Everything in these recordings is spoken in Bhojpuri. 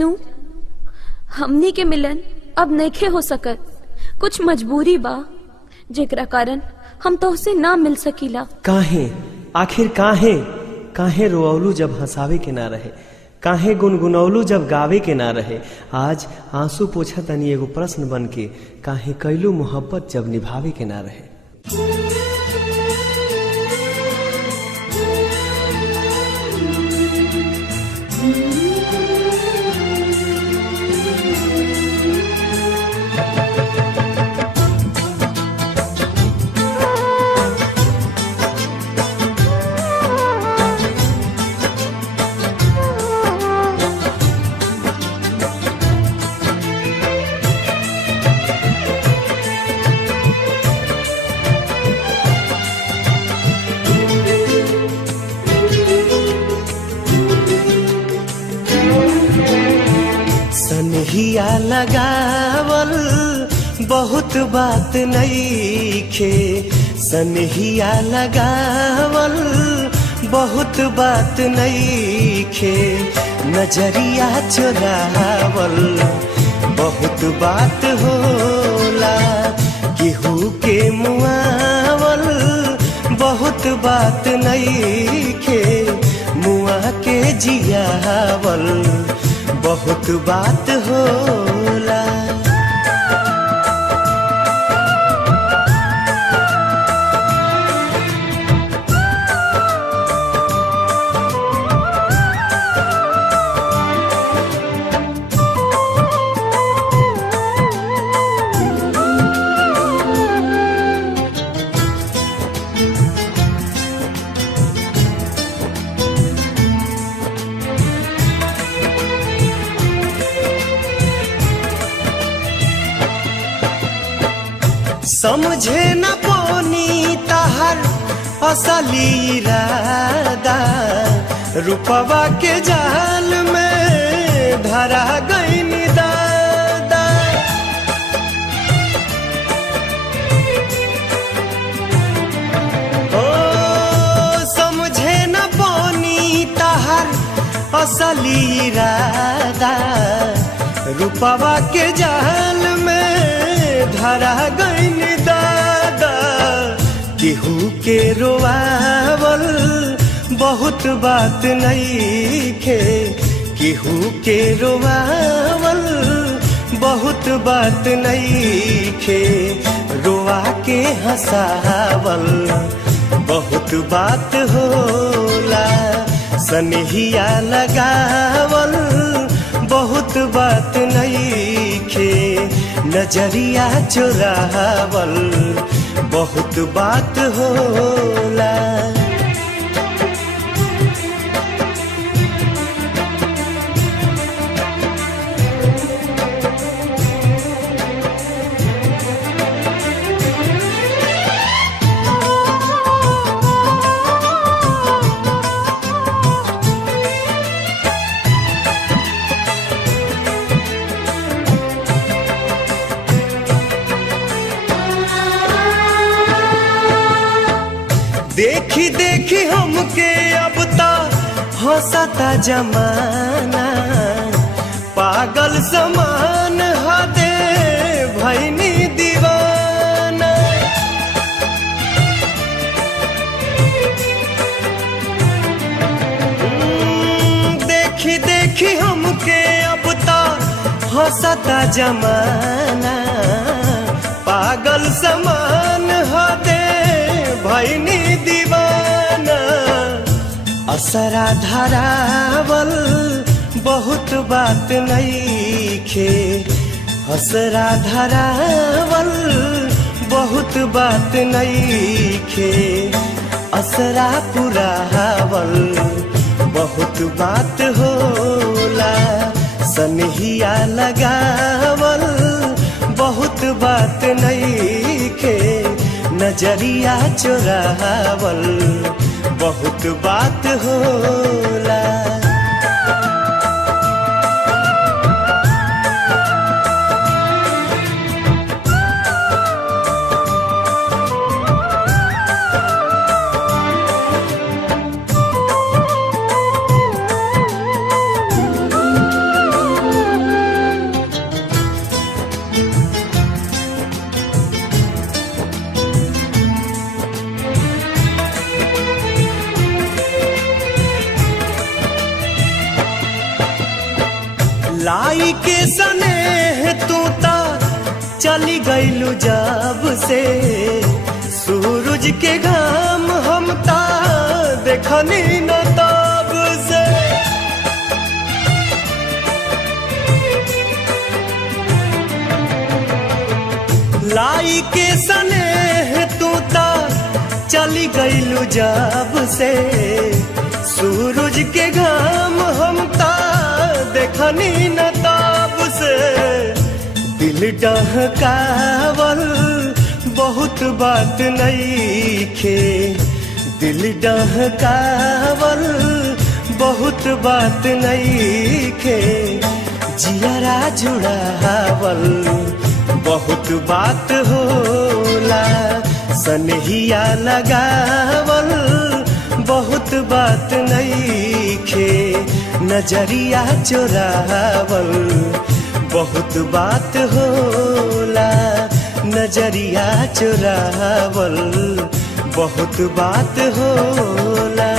जानू हमनी के मिलन अब नइखे हो सकत। कुछ मजबूरी बा जेकरा कारण हम तोहसे ना मिल सकीला। काहे आखिर काहे काहे रोअलू जब हंसावे के ना रहे, काहे गुनगुनौलू जब गावे के ना रहे। आज आंसू पोछा तनी एगो प्रश्न बन के, काहे कैलू मोहब्बत जब निभावे के ना रहे। सनहिया लगावल बहुत बात नइखे, सनहिया लगावल बहुत बात नइखे, नजरिया चुरावल बहुत बात होला, केहू के मुआवल बहुत बात नइखे, मुआ के जियावल बहुत बात होला। समझे न पोनी तहर असली इरादा, रूपवा के जाल में धरा गईन दादा। ओ समझे न पोनी तहर असली इरादा, रूपवा के जाल में धरा गईन दादा। केहू के रोआवल बहुत बात नइखे, केहू के रोआवल बहुत बात नइखे, रोआ के हंसावल बहुत बात होला, सनहिया लगावल बहुत बात नइखे, नजरिया चुरावल बहुत बात होला। देखी देखी हमके अब ता हंसता जमाना, पागल समान हदे भैनी दीवाना। देखी देखी हमके अब ता हंसता जमाना, पागल समान हदे भैनी दीवाना। असरा धरावल बहुत बात नइखे, असरा धरावल बहुत बात नइखे, असरा पुरावल बहुत बात होला, सनहिया लगावल बहुत बात नइखे, नजरिया चुरावल बहुत बात होला। लाई के स्नेह तू ता चली गईलू जब से, सूरज के घाम हम ता देखनी न तब से। लाई के स्नेह तू ता चली गईलू जब से, सूरज के घाम हम ता देखनी न तब से। दिल डहकावल बहुत बात नईखे, दिल डहकावल बहुत बात नईखे, जियरा जुड़ावल बहुत बात होला, सनहिया लगावल बहुत बात नईखे, नजरिया चोरावल बहुत बात होला, नजरिया चुरावल बहुत बात होला।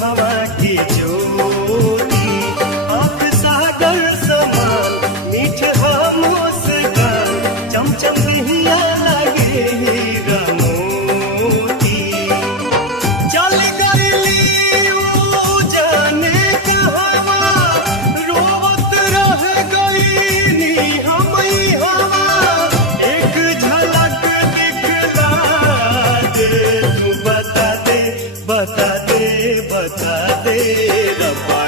हवा की चोरी आँख सागर समान मीठ खामोश गान चमचम हिया लगे हीरा मोती चल गईली ऊ जाने कहवा रोवत रह गईनी हम हवा एक झलक दिखला दे तू बता दे रब्बा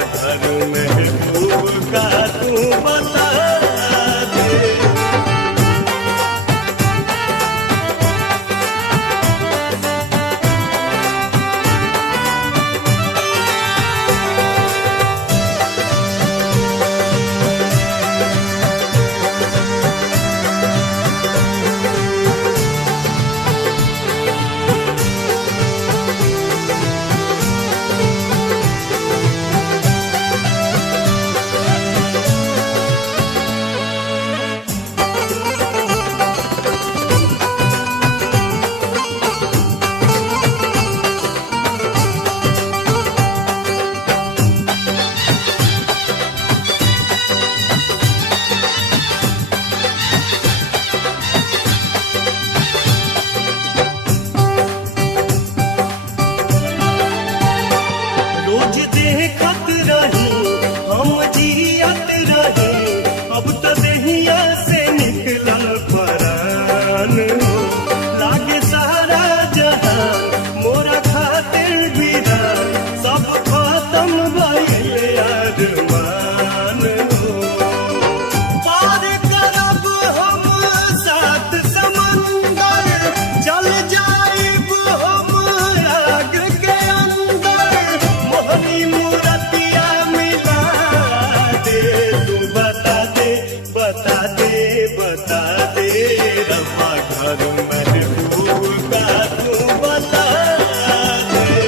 घर महबूब का तू बता दे।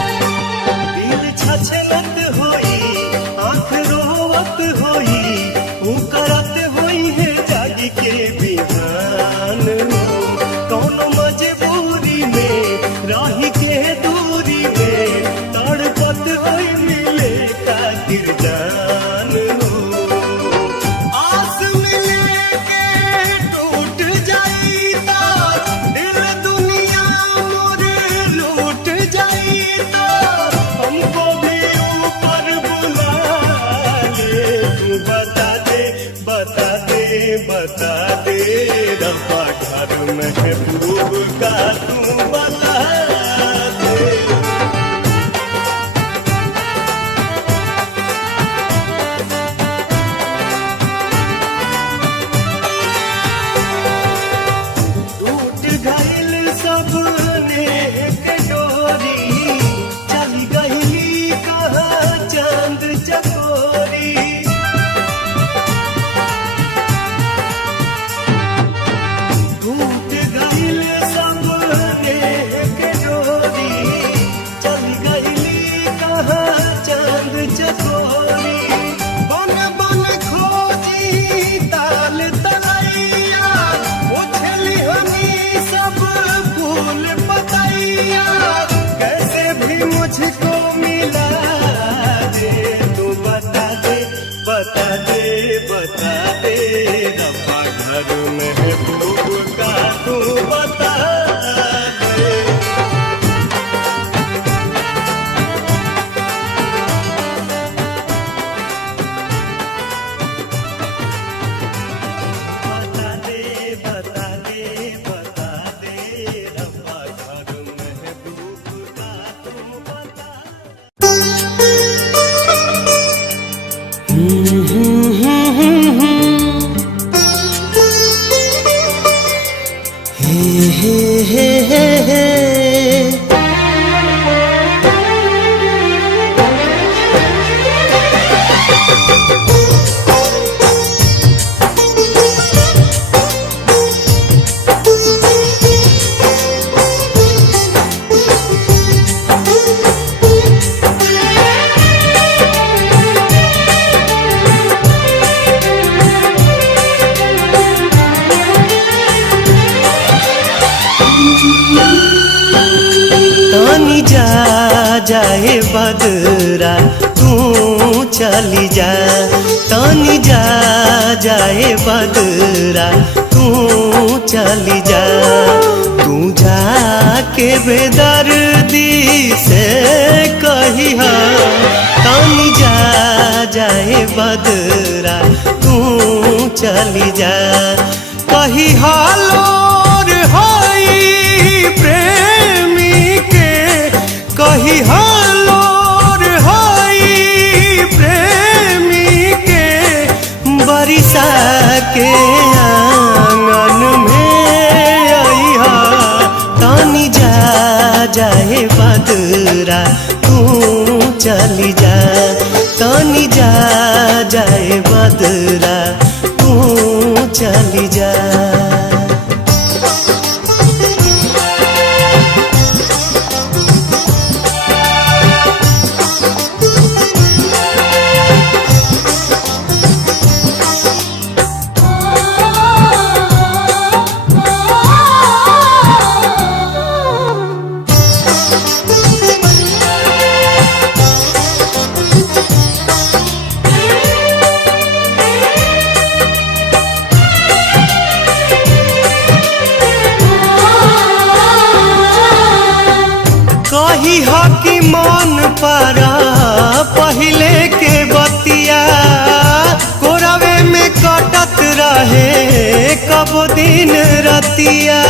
दिल छछलत होई आँख रोवत होई ऊ करत होई है जागी के बिहान कौन मजबूरी में राही के दूरी में तड़पत होई मिले खातिर जान आस मिले के टूट जाई ता दिल दुनिया मोर लूट जाई ता हमको भी ऊपर बुला ले तू बता दे बता दे बता दे रब्बा घर महबूब का तू बता दे। टूट गइल सबने एक डोरी चली गइली कहाँ चांद चकोरी टूट गइल सबने एक डोरी चली गइली कहाँ चांद चकोरी बन बन खोजी ताल तलैया उछली हनी सब फूल पतैया कैसे भी मुझको मिला दे तू बता दे बता दे बता दे रब्बा घर महबूब का तू बता दे। बता दे बता दे बता दे रब्बा घर महबूब का तू बता तानी जा जाए बदरा तू चली जा तानी जा जाए बदरा तू चली जा तू जाके बेदर्दी से कही तानी जा जाए बदरा तू चली जा कही हालोर होई प्रेमी के कही हालोर होई प्रेमी के बरिसा के आंगन में अइहा तानी जा जाए बदरा तू चली जा तानी जा जाए बदरा तू चली जा। कही हो कि मन पारा पहले के बतिया कोरवे में कटत रहे कब दिन रतिया।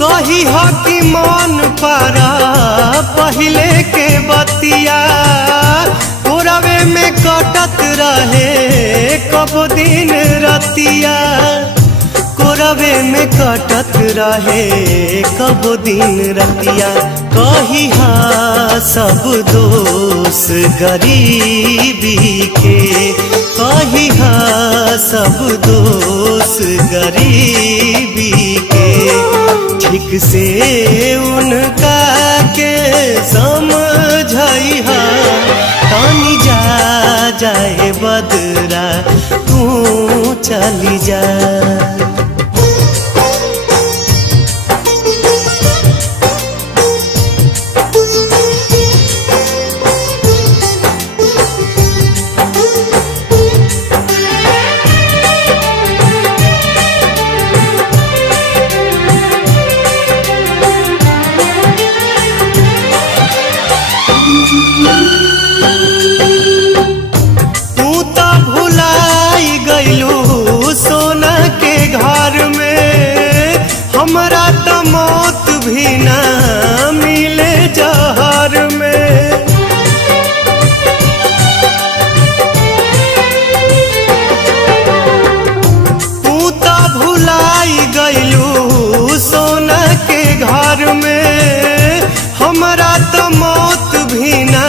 कही हो कि मन पारा पहले के बतिया कोरवे में कटत रहे कब दिन रतिया। कोरवे में कटत रहे कब दिन रतिया। कही हा सब दोष गरीबी के, कही हा सब दोष गरीबी के। ठीक से उनका के समझई हा तानी जा जाए बदरा तू चली जा। हमरा तो मौत भी ना मिले जहर में। तू तो भुलाई गइलू सोना के घर में। हमरा तो मौत भी ना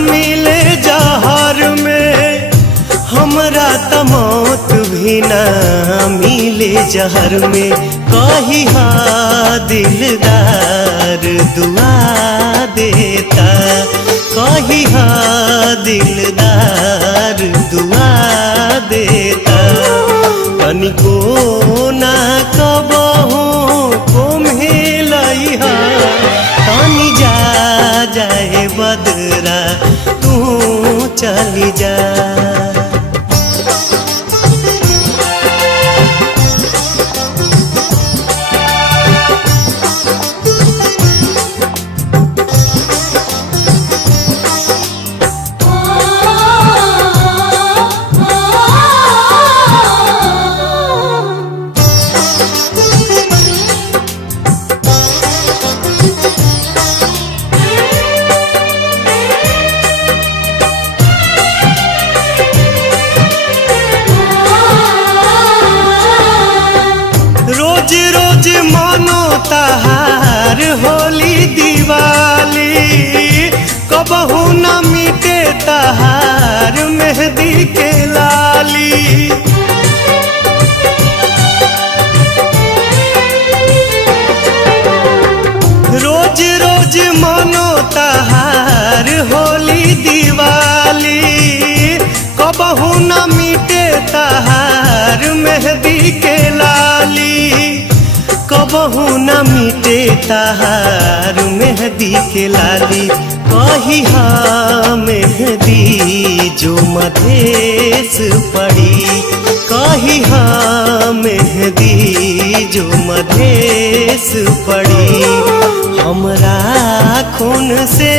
मिले जहर में। हमरा तो मौत भी ना मिले जहर में। कही हा दिलदार दुआ देता, कही हा दिलदार दुआ देता। तनिको ना कबहू को मिलई हा तानी जा जाए बदरा तू चली जा। रोज रोज मानो तहार होली दिवाली कबहू न मिटे तहार मेहंदी के लाली। रोज रोज मानो तहार होली दिवाली कबहू न मिटे तहार मेहंदी के लाली। कबहू न मिटे तहार मेहंदी के लाली। कही हा मेहंदी जो मधेश पड़ी, कही हा मेहंदी जो मधेश पड़ी। हमरा खून से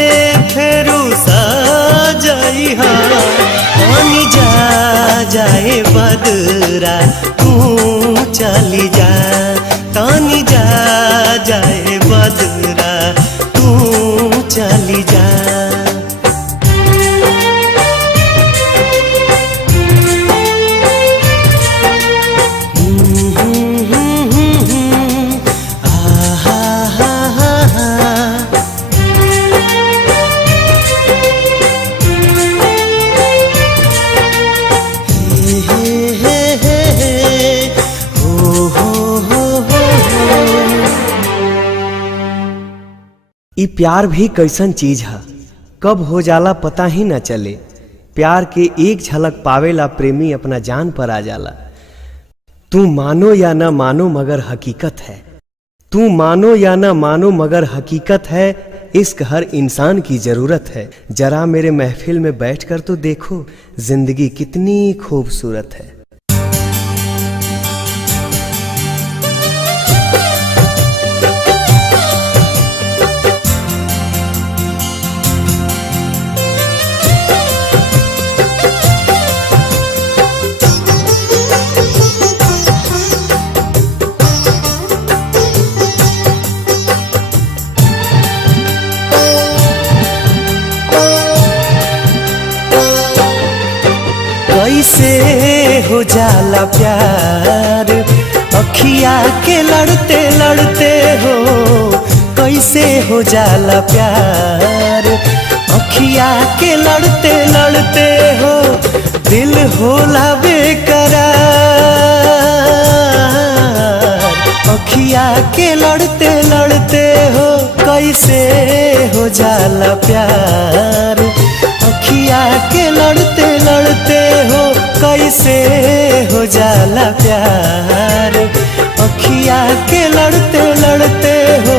फेरू सजई हा तानी जा जाए बदरा तू चली जा। तानी जा जाए बदरा तू चली जा। ई प्यार भी कैसन चीज है, कब हो जाला पता ही न चले। प्यार के एक झलक पावेला प्रेमी अपना जान पर आ जाला। तू मानो या न मानो मगर हकीकत है, तू मानो या न मानो मगर हकीकत है। इश्क हर इंसान की जरूरत है। जरा मेरे महफिल में बैठकर तो देखो जिंदगी कितनी खूबसूरत है। कैसे हो जाला प्यार अखिया के लड़ते लड़ते हो कैसे हो जाला प्यार अखिया के लड़ते लड़ते हो दिल होला बेकरार अखिया के लड़ते लड़ते हो कैसे हो जाला प्यार अखिया के लड़ते लड़ते हो कैसे हो जाला प्यार अखिया के लड़ते लड़ते हो।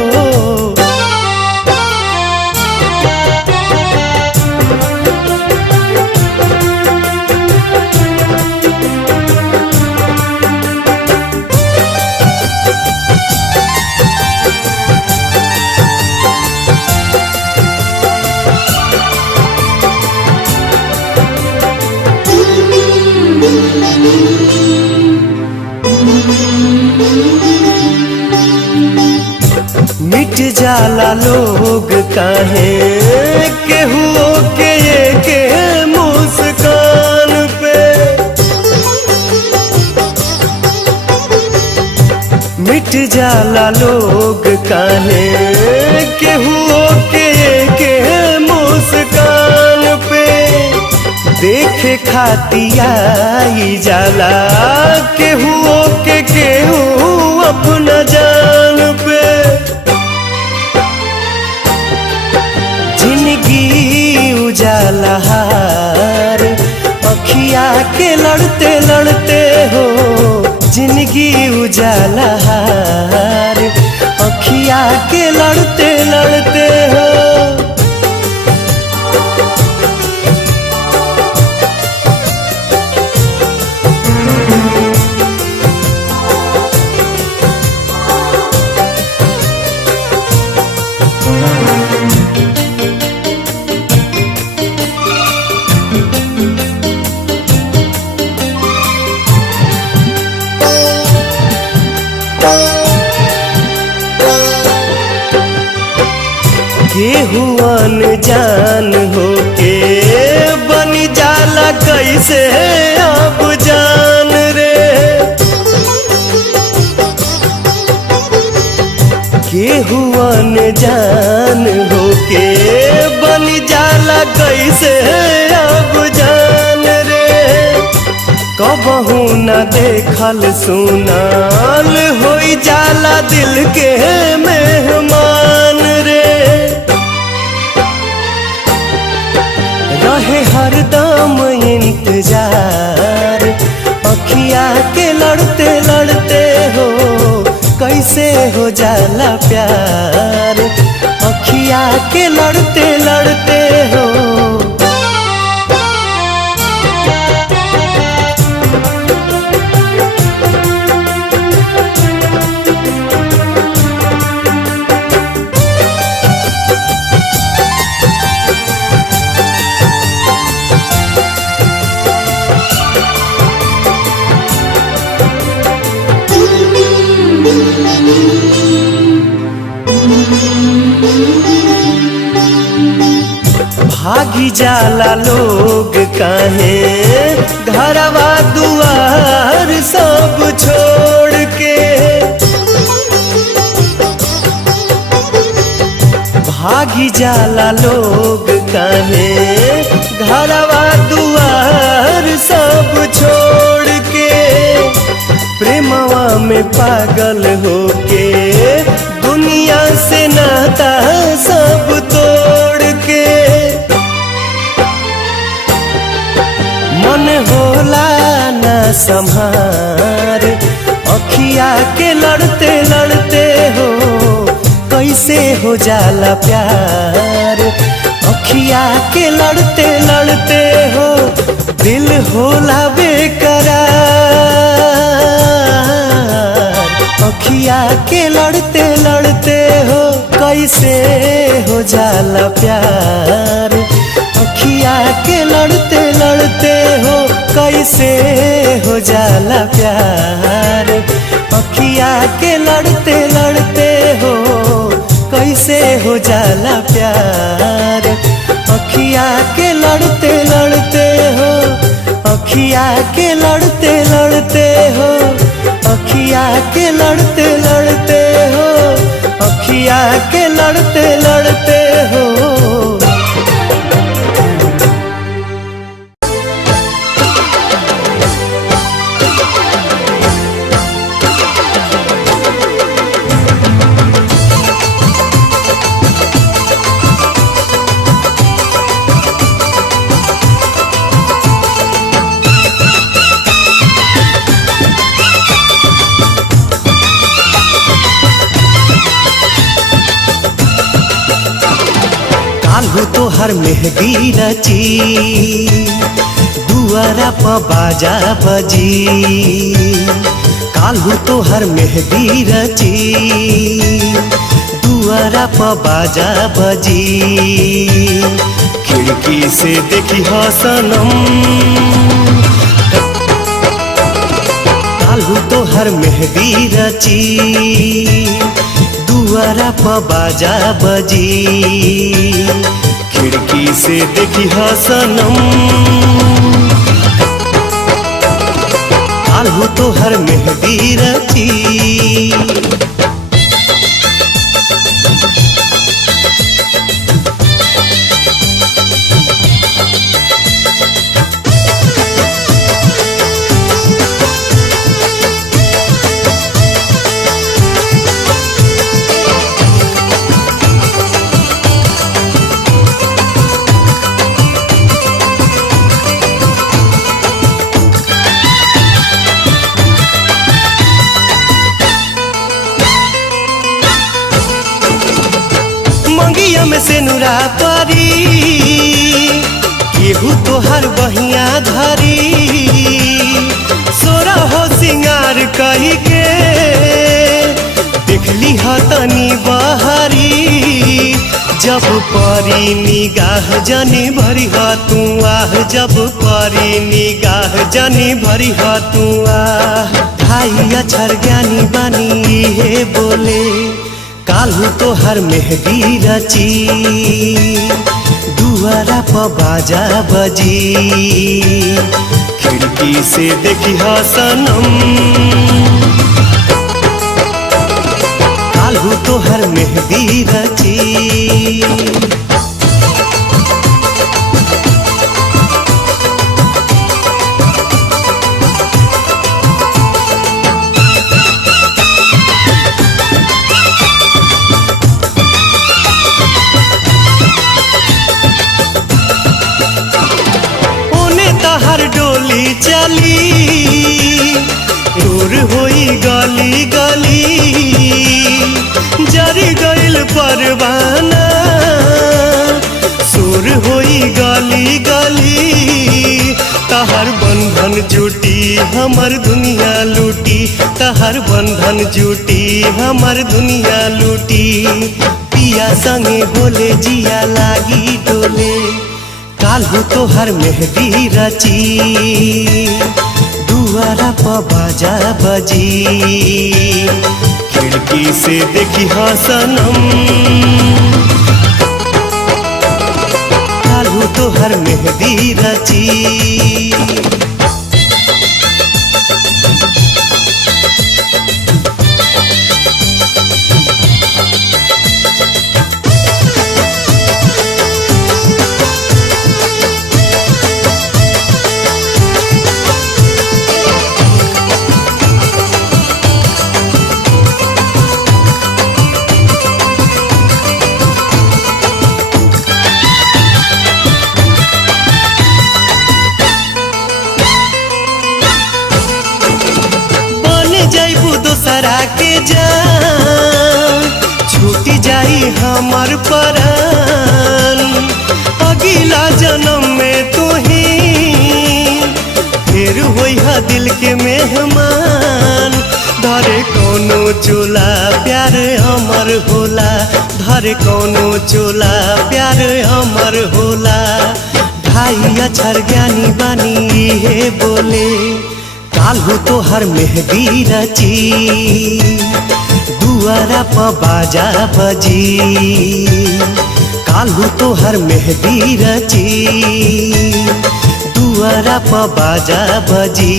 मिट जाला लोग काहे केहू के के मुस्कान पे मिट जाला लोग काहे केहू के मुस्कान पे देखे खातिया जाला केहू के केहू अपना जान पे जिंदगी उजाला हार अखिया के लड़ते लड़ते हो जिंदगी उजाला हार अखिया के लड़ते लड़ते हो। केहू अनजान होके बन जाला कैसे अब जान रे केहू अनजान होके बन जाला कैसे अब जान रे कबहू न देखल सुनाल होई जाला दिल के मेहमान रे रहे हरदम इंतजार अखिया के लड़ते लड़ते हो कैसे हो जाला प्यार अखिया के लड़ते लड़ते हो। भागी जाला लोग काहे घरवा दुआर सब छोड़ के भागी जाला लोग काहे घरवा दुआर सब छोड़ के प्रेमवा में पागल होके दुनिया से नाता सब तोड़ के मन होला ना संहार अखिया के लड़ते लड़ते हो कैसे हो जाला प्यार अखिया के लड़ते लड़ते हो दिल होला बेकरार अखिया के लड़ते लड़ते हो कैसे हो जाला प्यार अखिया के लड़ते लड़ते हो कैसे हो जाला प्यार अखिया के लड़ते लड़ते हो कैसे हो जाला प्यार अखिया के लड़ते लड़ते हो अखिया के लड़ते लड़ते हो, अखिया के लड़ते लड़ते हो, अखिया के लड़ते लड़ते हो। काल्हू तोहर मेहंदी रची, दुआरा प बाजा बजी। काल्हू तोहर मेहंदी रची, दुआरा प बाजा बजी। खिड़की से देखी ह सनम, काल्हू तोहर मेहंदी रची, दुआरा प बाजा बजी। खिड़की से देखी ह सनम, काल्हू तोहर मेहंदी रची। मंगिया में से नुरा परी, केहू तोहर बहिया धरी। सोरा हो सिंगार कही के देखली ह तनी बहरी। जब परी निगाह जनी भरी ह तू आह, जब परी निगाह जनी भरी ह तू आह। भाई अक्षर ज्ञानी बानी हे बोले, काल्हू तोहर मेहंदी रची, दुआरा प बाजा बजी। खिड़की से देखी ह सनम, काल्हू तोहर मेहंदी रची। तहर डोली चली, दूर होई गली गली। जरी गइल परवाना, सुर होई गली गली। तहर बंधन जुटी हमर दुनिया लूटी, तहर बंधन जुटी हमर दुनिया लूटी। पिया संगे बोले जिया लागी डोले, काल्हू तोहर मेहंदी रची, दुआरा प बाजा बजी। खिड़की से देखी ह सनम, काल्हू तोहर मेहंदी रची। दोसरा के जान छूटी जाई हमर परान। अगला जन्म में तू ही फिर होई हा दिल के मेहमान। धरे कोनो चोला प्यार हमर होला, धरे कोनो चोला प्यार हमर होला। भाई अक्षर ज्ञानी बानी हे बोले, काल्हू तोहर मेहंदी रची, दुआरा प बाजा बजी। काल्हू तोहर मेहंदी रची, दुआरा प बाजा बजी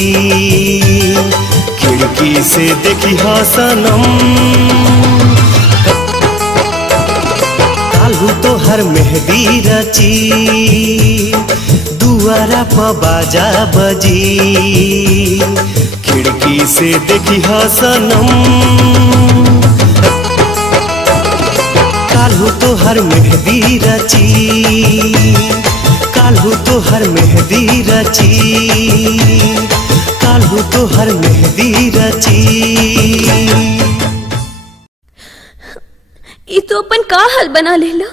खिड़की से देखी सनम कालू तो हर मेहंदी रची दुआरा प बाजा बजी खिड़की से देखी सनम कालू तो हर मेहंदी रची कालू तो हर मेहंदी रची कालू तो हर मेहंदी रची ये तो अपन का हाल बना लेला।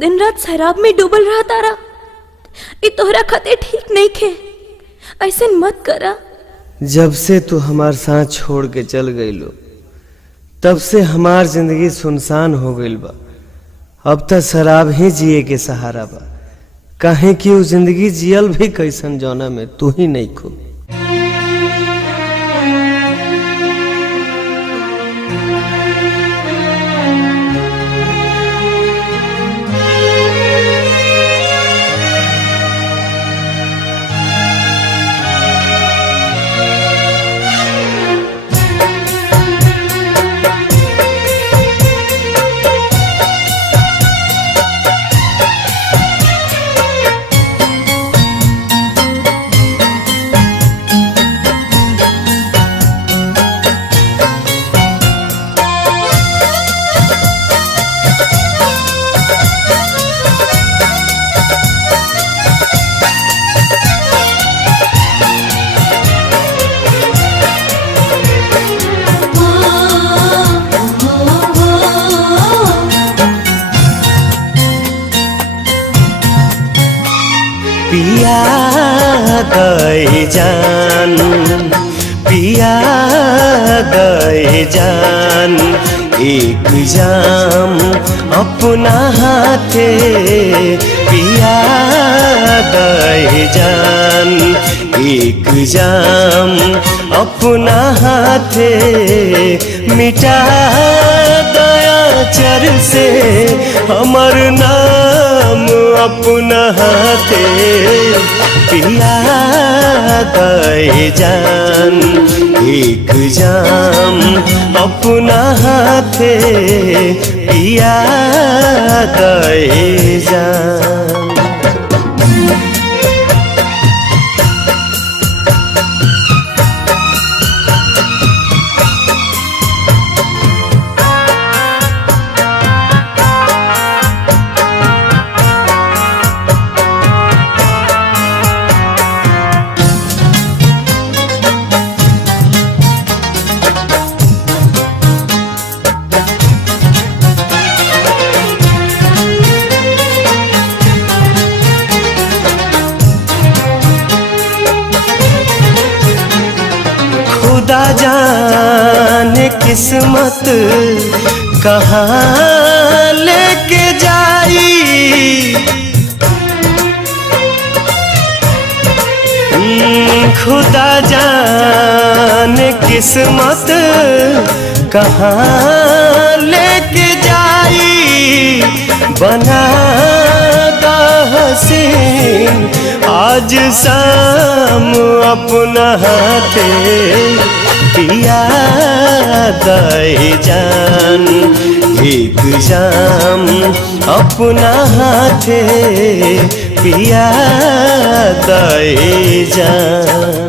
दिन रात शराब में डूबल रहा तारा। ये तोहरा खातिर ठीक नहीं खे, ऐसे मत करा। जब से तू हमार साथ छोड़ के चल गईलो तब से हमार जिंदगी सुनसान हो गईल बा। अब तक शराब ही जिए के सहारा बा, काहे कि वो जिंदगी जियल भी कैसन जौना में तू ही नहीं खो। पिया गए जान पिया गए जान एक जाम अपना हाथे पिया गए जान एक जाम अपना हाथे मिटा दया चर से हमर नाम अपना हाथे पिया गए जान एक जाम अपना हाथे पिया गए जान। खुदा जाने किस्मत कहाँ लेके जाई खुदा जाने किस्मत कहाँ लेके जाई बना दा हसीन आज शाम अपना हाथे पिया गए जान एक जाम अपना हाथे पिया गए जान।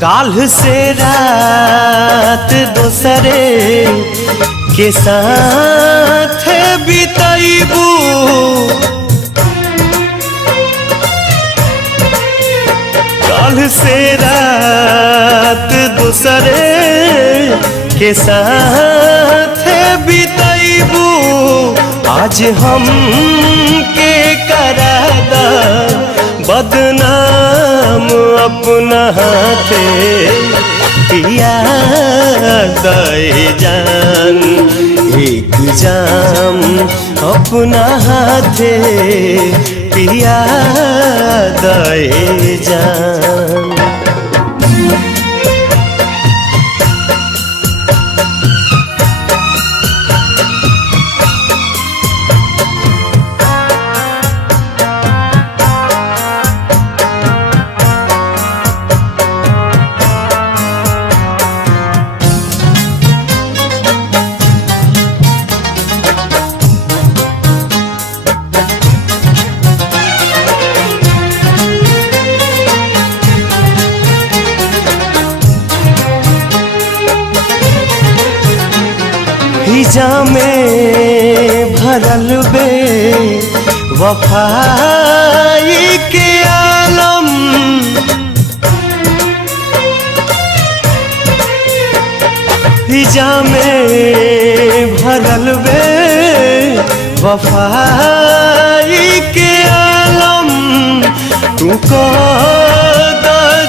काल से रात दोसरे के साथ बिताइबू काल से रात दोसरे के साथ बितैबू आज हम के करादा बदनाम अपना हाथे पिया दे जान एक जाम अपना हाथे पिया दे जान। में भरल बे वफाई के आलम हिजा में भरल बे वफाई के आलम तू को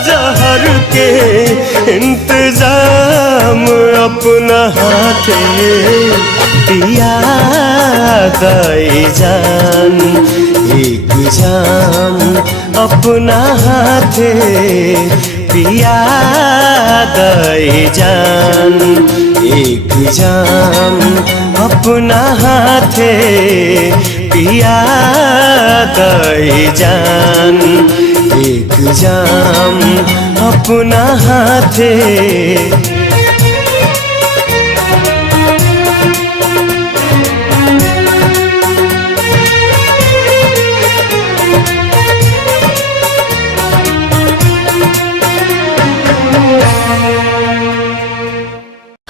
जहर के इंतजाम अपना हाथे पिया दे जान एक जाम अपना हाथे पिया दे जान एक जाम अपना हाथे पिया दे जान एक जाम अपना हाथे।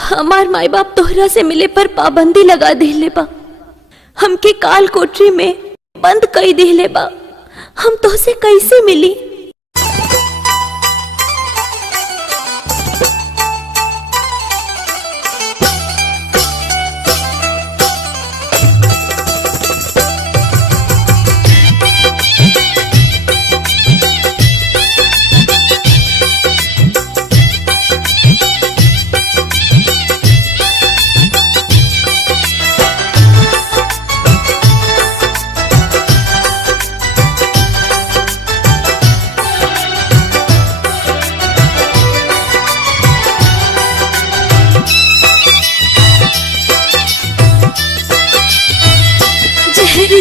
हमार माई बाप तोहरा से मिले पर पाबंदी लगा देले बा, हमके काल कोठरी में बंद कई देले बा, हम तोहसे कैसे मिली।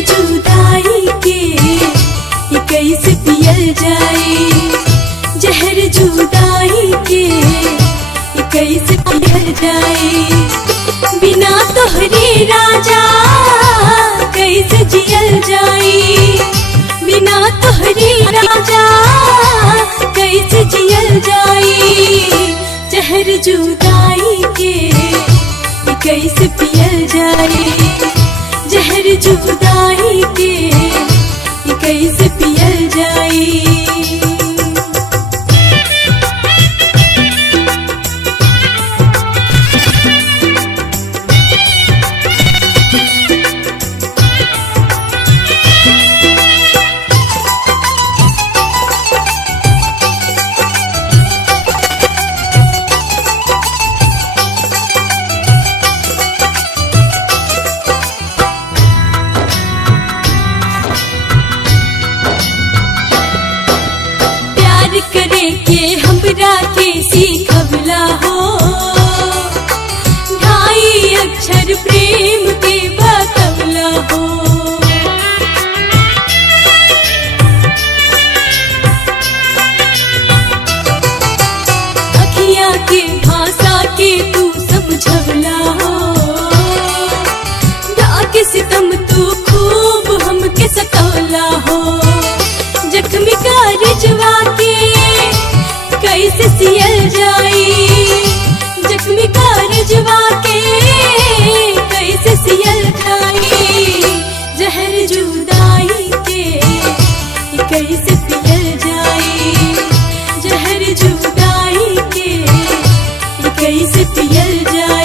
जुदाई के ये कैसे पियल जाए, जहर जुदाई के ये कैसे पियल जाए, बिना तोहरे राजा कैसे जियल जाए, बिना तोहरे राजा कैसे जियल जाए, जहर जुदाई के ये कैसे पियल जाए, जहर जुदाई के ये कैसे पियल जाए। करे के हमरा के सीखवला हो, ढाई अक्षर प्रेम के बतवला हो, अखियाँ के भाषा के तू समझवला हो, डाके सितम तू खूब हमके सतवला हो, जख्मी का रिजवा के कैसे सियल जाई, जख्मी का रिजवा के कैसे सियल जाई, जहर जुदाई के ये कैसे पियल जाई, जहर जुदाई के ये कैसे पियल जाई।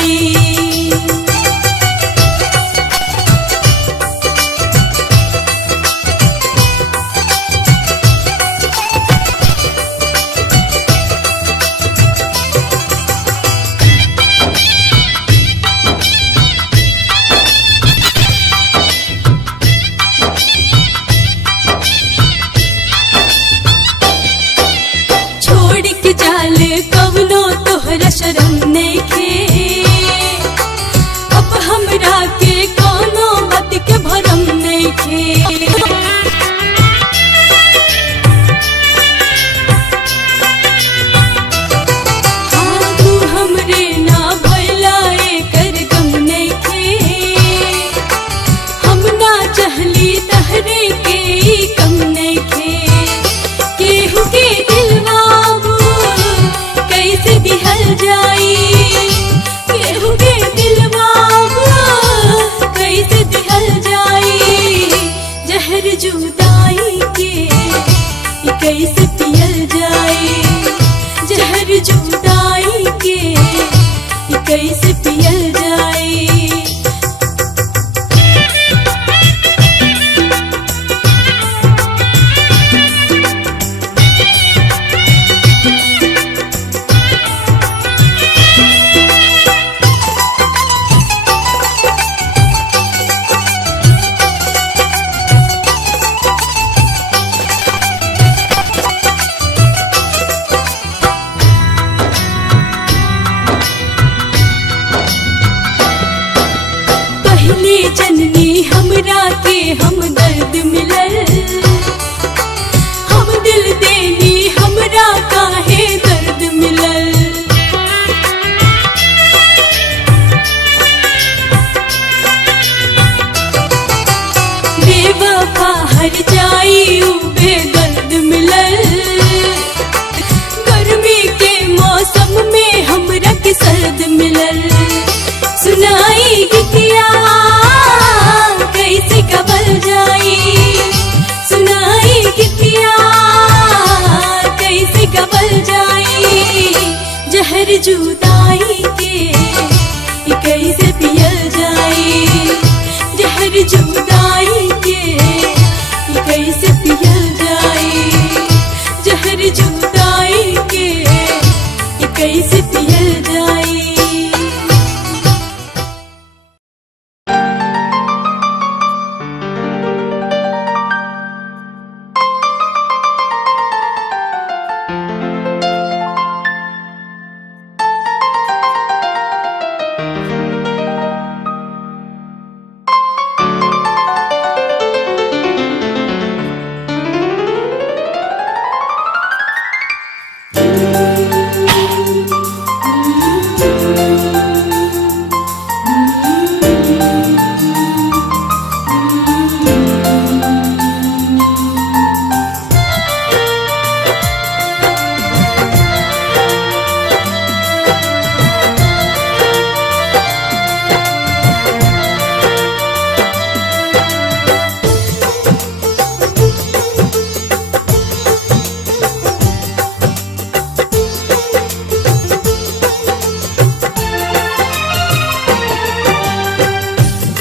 जुदाई के ई कैसे पियल जाए। पहली जननी हमरा के हम दर्द मिलल, हम दिल देनी हमरा काहे दर्द मिलल। बेवफा हर जाई उ बेदर्द मिलल, गर्मी के मौसम में हमरा के सर्द मिलल। सुनाई गीतिया कैसे कबल जाई, सुनाई गीतिया कैसे कबल जाई। जहर जुदाई के ई कैसे पियल जाई, जहर जुदाई के ई कैसे पियल जाई, जहर जुदाई के ई कैसे पियल जाई।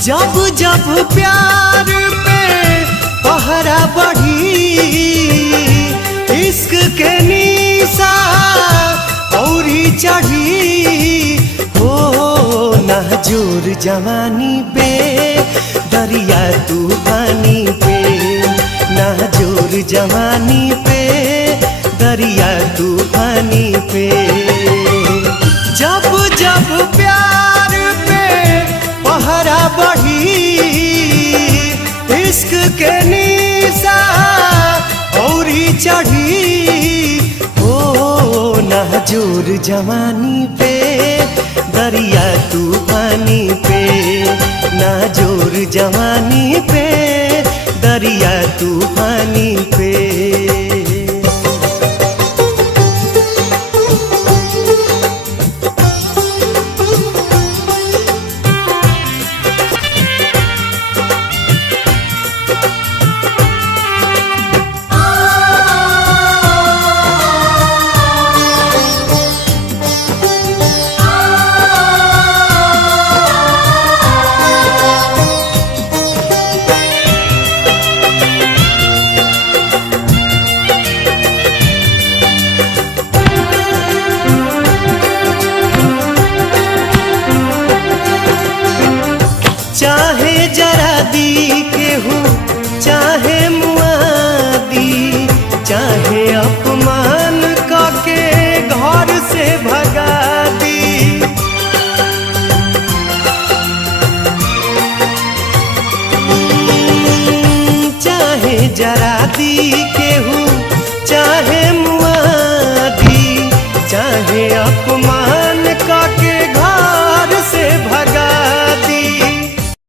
जब जब प्यार पे पहरा बढ़ी, इश्क के निशा औरी चढ़ी हो। नाजुर जवानी पे दरिया तूफानी पे, नाजुर जवानी पे दरिया तूफानी पे। जब जब प्यार पे पहरा बढ़ी, इश्क के निशा औरी चढ़ी हो। नाजुर जवानी पे दरिया तूफानी पे, नाजुर जवानी पे दरिया तूफानी पे। चाहे जरा दी के हूँ, चाहे मुआदी, चाहे अपमान करके घर से भगा दी। चाहे जरा दी के हूँ, चाहे मुआदी, चाहे अपमान करके घर से भगा दी।